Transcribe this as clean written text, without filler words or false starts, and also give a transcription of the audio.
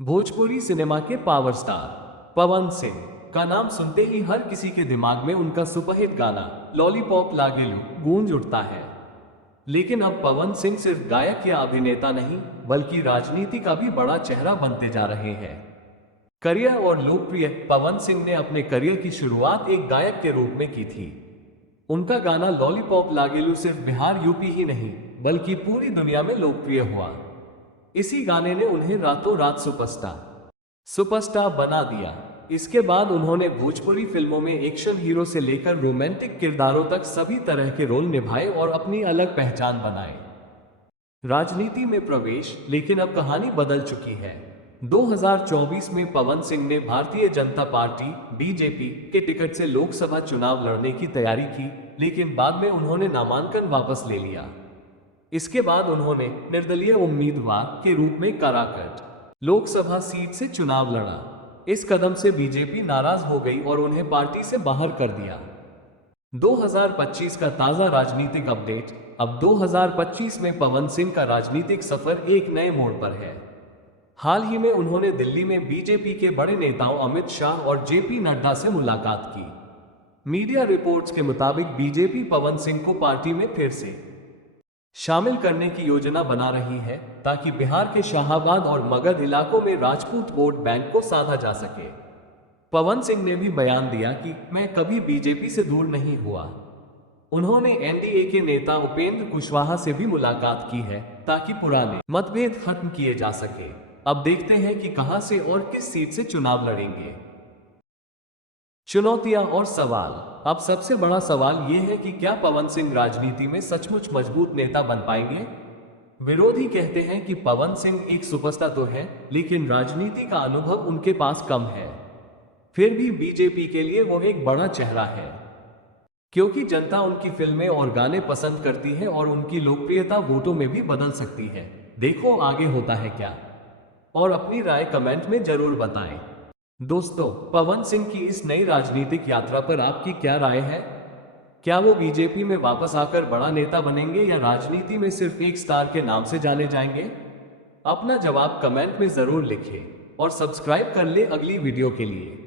Bhojpuri cinema के power star Pawan Singh का नाम सुनते ही हर किसी के दिमाग में उनका सुपरहिट गाना लॉलीपॉप लागेलू गूंज उठता है। लेकिन अब पवन सिंह सिर्फ गायक या अभिनेता नहीं बल्कि राजनीति का भी बड़ा चेहरा बनते जा रहे हैं। करियर और लोकप्रिय पवन सिंह ने अपने करियर की शुरुआत एक गायक के रूप में की थी। उनका गाना लॉलीपॉप लागेलू सिर्फ बिहार यूपी ही नहीं बल्कि पूरी दुनिया में लोकप्रिय हुआ। इसी गाने ने उन्हें रातों रात सुपरस्टार बना दिया। इसके बाद उन्होंने भोजपुरी फिल्मों में एक्शन हीरो से लेकर रोमांटिक किरदारों तक सभी तरह के रोल निभाए और अपनी अलग पहचान बनाए। राजनीति में प्रवेश, लेकिन अब कहानी बदल चुकी है। 2024 में पवन सिंह ने भारतीय जनता पार्टी बीजेपी के टिकट से लोकसभा चुनाव लड़ने की तैयारी की, लेकिन बाद में उन्होंने नामांकन वापस ले लिया। इसके बाद उन्होंने निर्दलीय उम्मीदवार के रूप में काराकट लोकसभा सीट से चुनाव लड़ा। इस कदम से बीजेपी नाराज हो गई और उन्हें पार्टी से बाहर कर दिया। 2025 का ताजा राजनीतिक अपडेट। अब 2025 में पवन सिंह का राजनीतिक सफर एक नए मोड़ पर है। हाल ही में उन्होंने दिल्ली में बीजेपी के बड़े नेताओं अमित शाह और जेपी नड्डा से मुलाकात की। मीडिया रिपोर्ट्स के मुताबिक बीजेपी पवन सिंह को पार्टी में फिर से शामिल करने की योजना बना रही है ताकि बिहार के शाहाबाद और मगध इलाकों में राजपूत वोट बैंक को साधा जा सके। पवन सिंह ने भी बयान दिया कि मैं कभी बीजेपी से दूर नहीं हुआ। उन्होंने एनडीए के नेता उपेंद्र कुशवाहा से भी मुलाकात की है ताकि पुराने मतभेद खत्म किए जा सके। अब देखते हैं कि कहां से और किस सीट से चुनाव लड़ेंगे। चुनौतियां और सवाल। अब सबसे बड़ा सवाल यह है कि क्या पवन सिंह राजनीति में सचमुच मजबूत नेता बन पाएंगे। विरोधी कहते हैं कि पवन सिंह एक सुपरस्टार तो है, लेकिन राजनीति का अनुभव उनके पास कम है। फिर भी बीजेपी के लिए वो एक बड़ा चेहरा है, क्योंकि जनता उनकी फिल्में और गाने पसंद करती है और उनकी लोकप्रियता वोटों में भी बदल सकती है। देखो आगे होता है क्या, और अपनी राय कमेंट में जरूर बताएं। दोस्तों, पवन सिंह की इस नई राजनीतिक यात्रा पर आपकी क्या राय है? क्या वो बीजेपी में वापस आकर बड़ा नेता बनेंगे या राजनीति में सिर्फ एक स्टार के नाम से जाने जाएंगे? अपना जवाब कमेंट में जरूर लिखें और सब्सक्राइब कर ले अगली वीडियो के लिए।